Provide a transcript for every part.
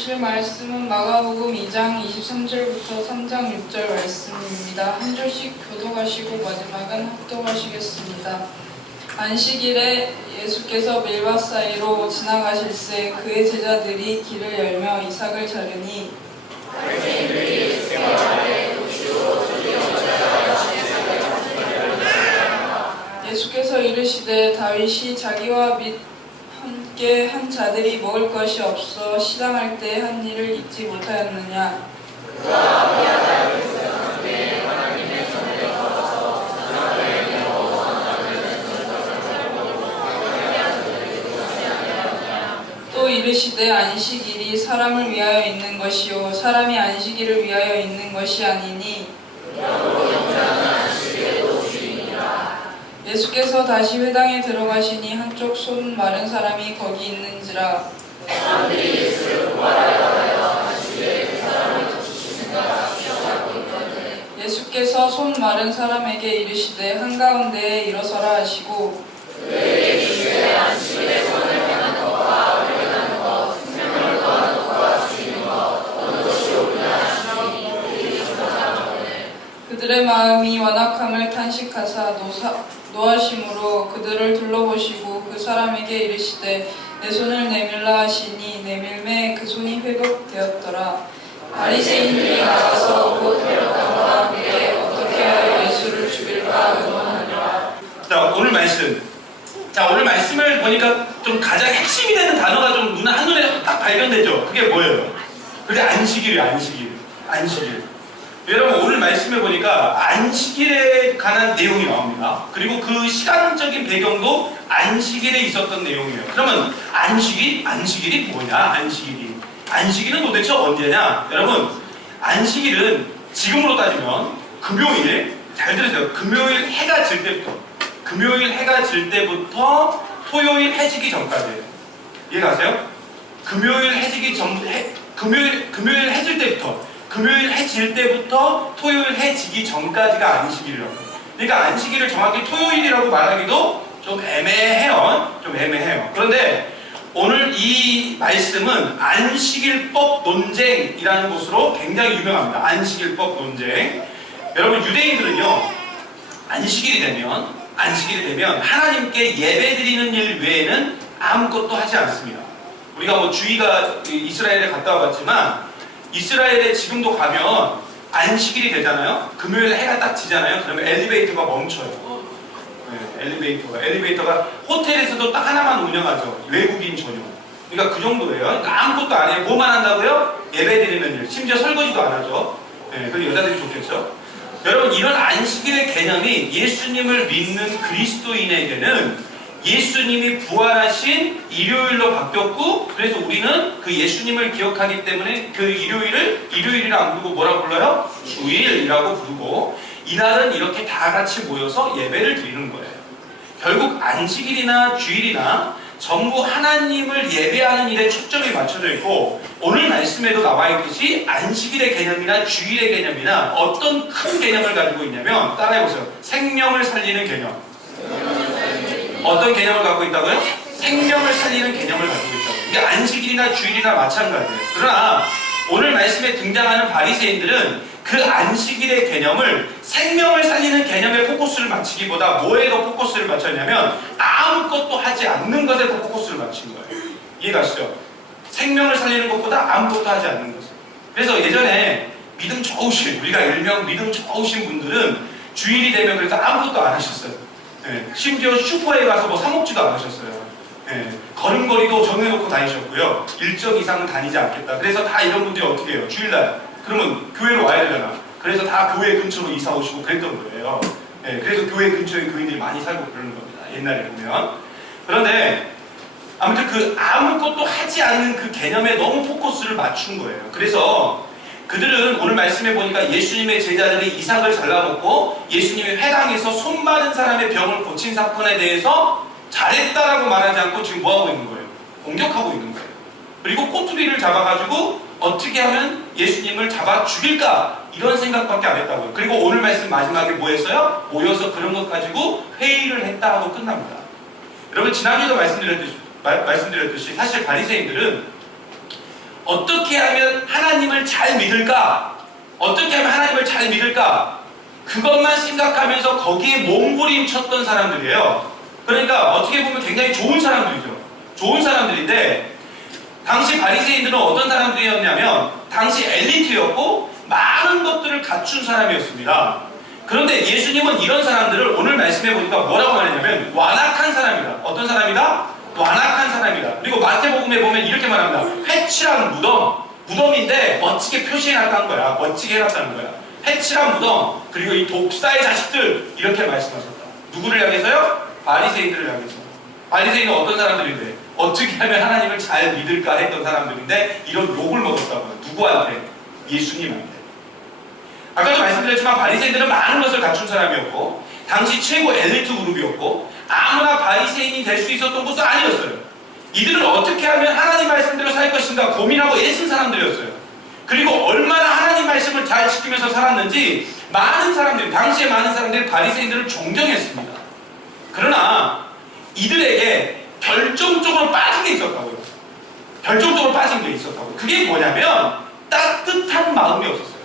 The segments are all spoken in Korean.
주실 말씀은 마가복음 2장 23절부터 3장 6절 말씀입니다. 한 줄씩 교독하시고 마지막은 합독하시겠습니다. 안식일에 예수께서 밀밭 사이로 지나가실새 그의 제자들이 길을 열며 이삭을 자르니 예수께서 이르시되 다윗이 자기와 및 함께 한 자들이 먹을 것이 없어 시장할 때 한 일을 잊지 못하였느냐. 또 이르시되 안식일이 사람을 위하여 있는 것이요 사람이 안식일을 위하여 있는 것이 아니니 예수께서 다시 회당에 들어가시니 한쪽 손 마른 사람이 거기 있는지라. 사람들이 예수를 부활하여 안식일에 그 사람을 고치시는가 시험하고 있거늘 예수께서 손 마른 사람에게 이르시되 한가운데에 일어서라 하시고 그에게 이르시되 안식일에 손을 빼는 것과 회개하는 것, 생명을 거하는 것과 죽이는 것 어느 것이 옳으냐 하시니 그들의 마음이 완악함을 탄식하사 노하심으로 그들을 둘러보시고 그 사람에게 이르시되 내 손을 내밀라 하시니 내밀매 그 손이 회복되었더라. 바리새인들이 나가서 곧 헤롯과 함께 어떻게 하여 예수를 죽일까 의논하니라. 자, 오늘 말씀. 오늘 말씀을 보니까 좀 가장 핵심이 되는 단어가 좀 한눈에 딱 발견되죠. 그게 뭐예요? 그게 안식일이에요. 안식일. 여러분, 오늘 말씀해 보니까 안식일에 관한 내용이 나옵니다. 그리고 그 시간적인 배경도 안식일에 있었던 내용이에요. 그러면 안식일이 뭐냐? 안식일은 도대체 언제냐? 여러분, 안식일은 지금으로 따지면 금요일, 잘 들으세요. 금요일 해가 질 때부터 토요일 해지기 전까지예요. 이해가세요? 금요일 해질 때부터 토요일 해지기 전까지가 안식일이라고. 그러니까 안식일을 정확히 토요일이라고 말하기도 좀 애매해요. 그런데 오늘 이 말씀은 안식일법 논쟁이라는 것으로 굉장히 유명합니다. 안식일법 논쟁. 여러분, 유대인들은요, 안식일이 되면 하나님께 예배드리는 일 외에는 아무것도 하지 않습니다. 우리가 주희가 이스라엘에 갔다 와봤지만 이스라엘에 지금도 가면 안식일이 되잖아요. 금요일 해가 딱 지잖아요. 그러면 엘리베이터가 멈춰요. 엘리베이터가 호텔에서도 딱 하나만 운영하죠. 외국인 전용. 그러니까 그 정도예요. 그러니까 아무것도 안 해요. 뭐만 한다고요? 예배드리는 일. 심지어 설거지도 안 하죠. 그리고 여자들이 좋겠죠. 여러분, 이런 안식일의 개념이 예수님을 믿는 그리스도인에게는 예수님이 부활하신 일요일로 바뀌었고, 그래서 우리는 그 예수님을 기억하기 때문에 그 일요일이라 안 부르고 뭐라고 불러요? 주일이라고 부르고, 이날은 이렇게 다 같이 모여서 예배를 드리는 거예요. 결국 안식일이나 주일이나 전부 하나님을 예배하는 일에 초점이 맞춰져 있고, 오늘 말씀에도 나와 있듯이 안식일의 개념이나 주일의 개념이나 어떤 큰 개념을 가지고 있냐면, 따라해보세요. 생명을 살리는 개념. 어떤 개념을 갖고 있다고요? 생명을 살리는 개념을 갖고 있다고요. 이게 안식일이나 주일이나 마찬가지예요. 그러나 오늘 말씀에 등장하는 바리새인들은 그 안식일의 개념을 생명을 살리는 개념에 포커스를 맞추기보다 뭐에 더 포커스를 맞췄냐면 아무것도 하지 않는 것에 더 포커스를 맞춘 거예요. 이해가시죠? 생명을 살리는 것보다 아무것도 하지 않는 것을. 그래서 예전에 우리가 일명 믿음 좋으신 분들은 주일이 되면 그래서 아무것도 안 하셨어요. 심지어 슈퍼에 가서 사 먹지도 않으셨어요. 걸음걸이도 정해놓고 다니셨고요. 일정 이상은 다니지 않겠다. 그래서 다 이런 분들이 어떻게 해요? 주일날 그러면 교회로 와야 되잖아. 그래서 다 교회 근처로 이사 오시고 그랬던 거예요. 그래서 교회 근처에 교인들이 많이 살고 그러는 겁니다. 옛날에 보면. 그런데 아무튼 그 아무것도 하지 않는 그 개념에 너무 포커스를 맞춘 거예요. 그래서 그들은 오늘 말씀해 보니까 예수님의 제자들이 이삭을 잘라먹고 예수님이 회당에서 손 마른 사람의 병을 고친 사건에 대해서 잘했다라고 말하지 않고 지금 뭐하고 있는 거예요? 공격하고 있는 거예요. 그리고 꼬투리를 잡아가지고 어떻게 하면 예수님을 잡아 죽일까? 이런 생각밖에 안 했다고요. 그리고 오늘 말씀 마지막에 뭐 했어요? 모여서 그런 것 가지고 회의를 했다 하고 끝납니다. 여러분, 지난주에도 말씀드렸듯이 사실 바리새인들은 어떻게 하면 하나님을 잘 믿을까? 어떻게 하면 하나님을 잘 믿을까? 그것만 생각하면서 거기에 몸부림쳤던 사람들이에요. 그러니까 어떻게 보면 굉장히 좋은 사람들이죠. 좋은 사람들인데 당시 바리새인들은 어떤 사람들이었냐면 당시 엘리트였고 많은 것들을 갖춘 사람이었습니다. 그런데 예수님은 이런 사람들을 오늘 말씀해 보니까 뭐라고 말했냐면 완악한 사람이다. 어떤 사람이다? 완악한 사람이다. 그리고 마태복음에 보면 이렇게 말합니다. 회칠한 무덤. 무덤인데 멋지게 표시해놨다는 거야. 멋지게 해놨다는 거야. 회칠한 무덤. 그리고 이 독사의 자식들. 이렇게 말씀하셨다. 누구를 향해서요? 바리새인들을 향해서. 바리새인은 어떤 사람들인데 어떻게 하면 하나님을 잘 믿을까 했던 사람들인데 이런 욕을 먹었다고요. 누구한테? 예수님한테. 아까도 말씀드렸지만 바리새인들은 많은 것을 갖춘 사람이었고 당시 최고 엘리트 그룹이었고 아무나 바리새인이 될 수 있었던 것도 아니었어요. 이들은 어떻게 하면 하나님 말씀대로 살 것인가 고민하고 애쓴 사람들이었어요. 그리고 얼마나 하나님 말씀을 잘 지키면서 살았는지 많은 사람들이 당시에 많은 사람들이 바리새인들을 존경했습니다. 그러나 이들에게 결정적으로 빠진 게 있었다고요. 결정적으로 빠진 게 있었다고요. 그게 뭐냐면 따뜻한 마음이 없었어요.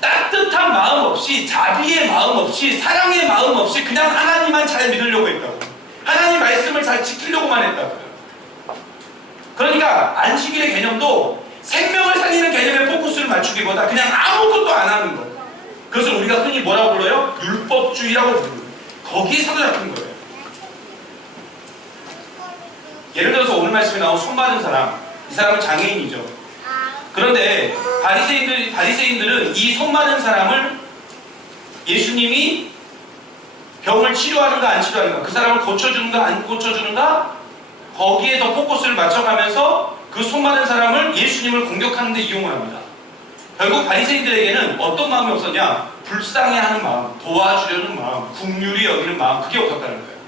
따뜻한 마음 없이 자비의 마음 없이 사랑의 마음 없이 그냥 하나님만 잘 믿으려고 했다고. 하나님 말씀을 잘 지키려고만 했다고요. 그러니까 안식일의 개념도 생명을 살리는 개념에 포커스를 맞추기보다 그냥 아무것도 안 하는 것. 그것을 우리가 흔히 뭐라고 불러요? 율법주의라고 부릅니다. 거기에 사로잡힌 거예요. 예를 들어서 오늘 말씀에 나온 손 맞은 사람, 이 사람은 장애인이죠. 그런데 바리새인들은 이 손 맞은 사람을 예수님이 병을 치료하는가 안 치료하는가, 그 사람을 고쳐주는가 안 고쳐주는가, 거기에 더 포커스를 맞춰가면서 그 손 맞은 사람을 예수님을 공격하는 데 이용을 합니다. 결국 바리새인들에게는 어떤 마음이 없었냐? 불쌍해하는 마음, 도와주려는 마음, 긍휼히 여기는 마음, 그게 없었다는 거예요.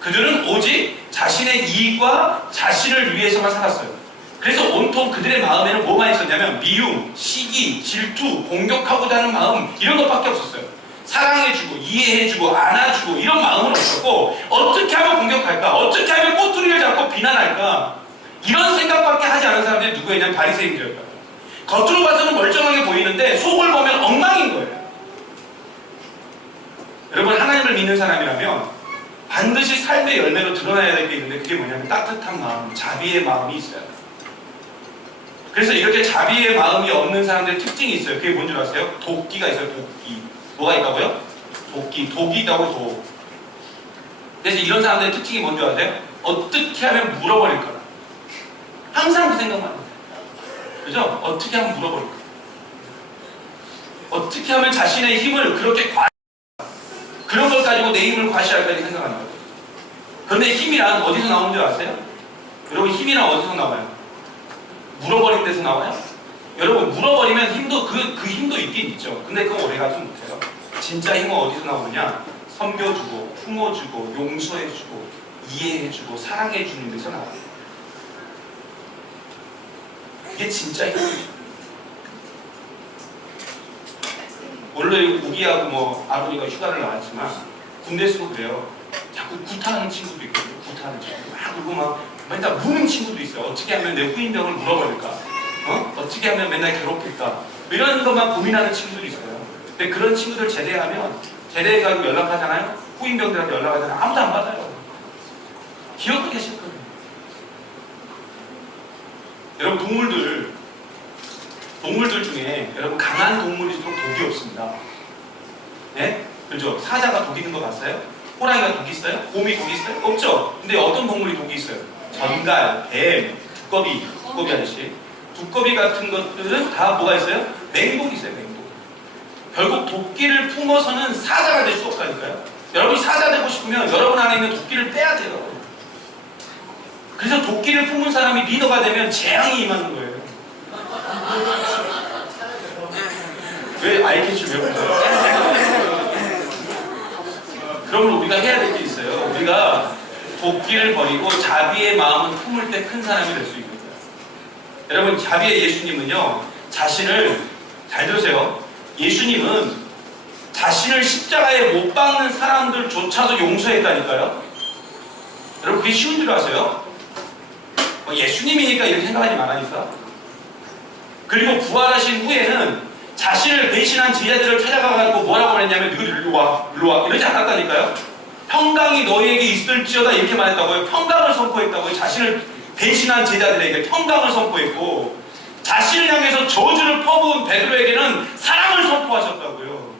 그들은 오직 자신의 이익과 자신을 위해서만 살았어요. 그래서 온통 그들의 마음에는 뭐만 있었냐면 미움, 시기, 질투, 공격하고자 하는 마음, 이런 것밖에 없었어요. 사랑해주고 이해해주고 안아주고 이런 마음은 없었고 어떻게 하면 공격할까? 어떻게 하면 꼬투리를 잡고 비난할까? 이런 생각밖에 하지 않은 사람들이 누구였냐면 바리새인들이었다. 겉으로 봐서는 멀쩡하게 보이는데 속을 보면 엉망인 거예요. 여러분, 하나님을 믿는 사람이라면 반드시 삶의 열매로 드러나야 될 게 있는데 그게 뭐냐면 따뜻한 마음, 자비의 마음이 있어야 돼요. 그래서 이렇게 자비의 마음이 없는 사람들의 특징이 있어요. 그게 뭔지 아세요? 도끼가 있어요. 도끼. 뭐가 있다고요? 도끼. 독이 있다고 독. 그래서 이런 사람들의 특징이 뭔지 아세요? 어떻게 하면 물어버릴 거야. 항상 그 생각만 해요. 그죠? 어떻게 하면 물어버릴 거야. 어떻게 하면 자신의 힘을 그렇게 그런 걸 가지고 내 힘을 과시할까 생각하는 거예요. 그런데 힘이란 어디서 나오는 줄 아세요? 여러분, 힘이란 어디서 나와요? 물어버린 데서 나와요? 여러분, 물어버리면 힘도 그 힘도 있긴 있죠. 근데 그거 오래 가지 못해요. 진짜 힘은 어디서 나오느냐? 섬겨주고 품어주고 용서해주고 이해해주고 사랑해주는 데서 나와요. 이게 진짜 힘이에요. 원래 우기하고 뭐 아버지가 휴가를 나왔지만 군대에서도 그래요. 자꾸 구타하는 친구도 있거든요. 구타하는 친구 막 그러고 막 맨날 무는 친구도 있어요. 어떻게 하면 내 후임병을 물어버릴까? 어떻게 하면 맨날 괴롭힐까? 이런 것만 고민하는 친구들이 있어요. 근데 그런 친구들 제대해가지고 연락하잖아요. 후임병들한테 연락하잖아요. 아무도 안 받아요. 기억하기 싫거든요. 여러분, 동물들 중에 여러분 강한 동물일수록 독이 없습니다. 네? 그렇죠? 사자가 독 있는 거 봤어요? 호랑이가 독이 있어요? 곰이 독이 있어요? 없죠? 근데 어떤 동물이 독이 있어요? 전갈, 뱀, 두꺼비 아저씨. 두꺼비 같은 것들은 다 뭐가 있어요? 맹독이 있어요, 맹독. 결국 도끼를 품어서는 사자가 될 수 없다니까요. 여러분이 사자 되고 싶으면 여러분 안에 있는 도끼를 빼야 돼요. 그래서 도끼를 품은 사람이 리더가 되면 재앙이 임하는 거예요. 왜 아이캐치를 외우세요? 그러면 우리가 해야 될 게 있어요. 우리가 도끼를 버리고 자비의 마음을 품을 때 큰 사람이 될 수 있는 거예요. 여러분, 자비의 예수님은요, 자신을, 잘 들으세요. 예수님은 자신을 십자가에 못 박는 사람들조차도 용서했다니까요. 여러분, 그게 쉬운 줄 아세요? 예수님이니까 이렇게 생각하지 말라니까. 그리고 부활하신 후에는 자신을 배신한 제자들을 찾아가가지고 뭐라고 그랬냐면 너희들 일로 와 이러지 않았다니까요. 평강이 너희에게 있을지어다 이렇게 말했다고요. 평강을 선포했다고요. 자신을 배신한 제자들에게 평강을 선포했고, 자신을 향해서 저주를 퍼부은 베드로에게는 사랑을 선포하셨다고요.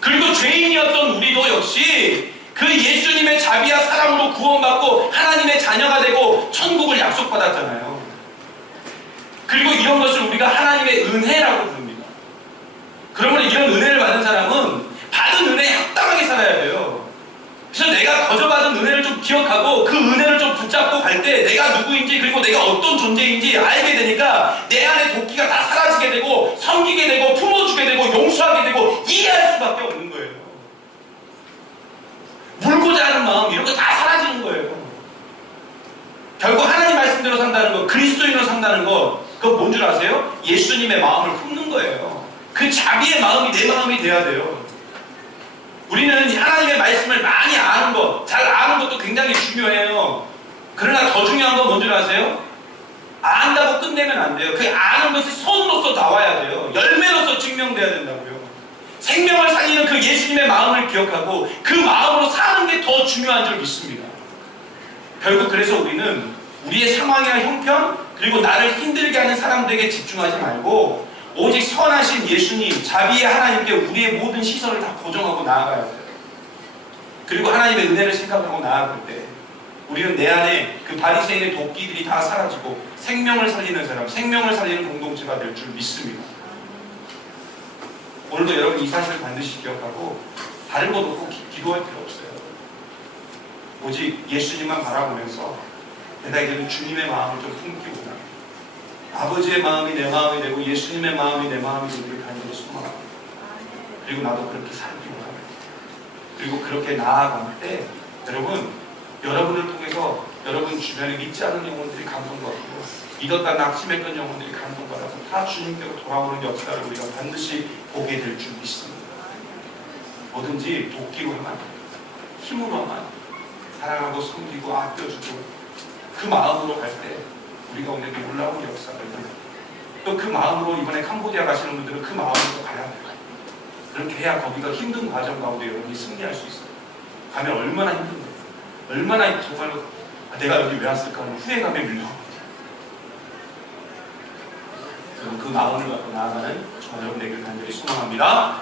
그리고 죄인이었던 우리도 역시 그 예수님의 자비와 사랑으로 구원받고 하나님의 자녀가 되고 천국을 약속받았잖아요. 그리고 이런 것을 우리가 하나님의 은혜라고 부릅니다. 그러면 이런 은혜를 받은 사람은 받은 은혜에 합당하게 살아야 돼요. 그래서 내가 거저받은 은혜를 좀 기억하고 그 은혜를 좀 붙잡고 갈 때 내가 누구인지, 그리고 내가 어떤 존재인지 알게 되니까 내 안에 도끼가 다 사라지게 되고 섬기게 되고 품어주게 되고 용서하게 되고 이해할 수밖에 없는 거예요. 물고자 하는 마음, 이런 거 다 사라지는 거예요. 결국 하나님 말씀대로 산다는 거, 그리스도인으로 산다는 거, 그건 뭔 줄 아세요? 예수님의 마음을 품는 거예요. 그 자비의 마음이 내 마음이 돼야 돼요. 우리는 하나님의 말씀을 많이 아는 것, 잘 아는 것도 굉장히 중요해요. 그러나 더 중요한 건 뭔 줄 아세요? 안다고 끝내면 안 돼요. 그 아는 것이 손으로서 나와야 돼요. 열매로서 증명돼야 된다고요. 생명을 살리는 그 예수님의 마음을 기억하고 그 마음으로 사는 게 더 중요한 줄 믿습니다. 결국 그래서 우리는 우리의 상황이나 형편, 그리고 나를 힘들게 하는 사람들에게 집중하지 말고 오직 선하신 예수님, 자비의 하나님께 우리의 모든 시선을 다 고정하고 나아가야 돼요. 그리고 하나님의 은혜를 생각하고 나아갈 때 우리는 내 안에 그 바리새인의 도끼들이 다 사라지고 생명을 살리는 사람, 생명을 살리는 공동체가 될 줄 믿습니다. 오늘도 여러분 이 사실을 반드시 기억하고 다른 것 없고 기도할 필요 없어요. 오직 예수님만 바라보면서 내가 이제는 주님의 마음을 좀 품기보다 아버지의 마음이 내 마음이 되고 예수님의 마음이 내 마음이 되기를 간절히 소망합니다. 그리고 나도 그렇게 살기로 합니다. 그리고 그렇게 나아갈 때 여러분을 통해서 여러분 주변에 믿지 않은 영혼들이 감동받고 믿었다 낙심했던 영혼들이 감동받아서 다 주님께로 돌아오는 역사를 우리가 반드시 보게 될 줄 믿습니다. 뭐든지 돕기로 하면, 힘으로 하면, 사랑하고 섬기고 아껴주고 그 마음으로 갈 때 우리가 오늘 놀라운 역사를, 또 그 마음으로 이번에 캄보디아 가시는 분들은 그 마음으로 가야 돼요. 그렇게 해야 거기가 힘든 과정 가운데 여러분이 승리할 수 있어요. 가면 얼마나 힘든데, 얼마나 정말로 내가 여기 왜 왔을까 하는 후회감에 밀려옵니다. 그 마음을 갖고 나아가는 저와 여러분 되길 간절히 소망합니다.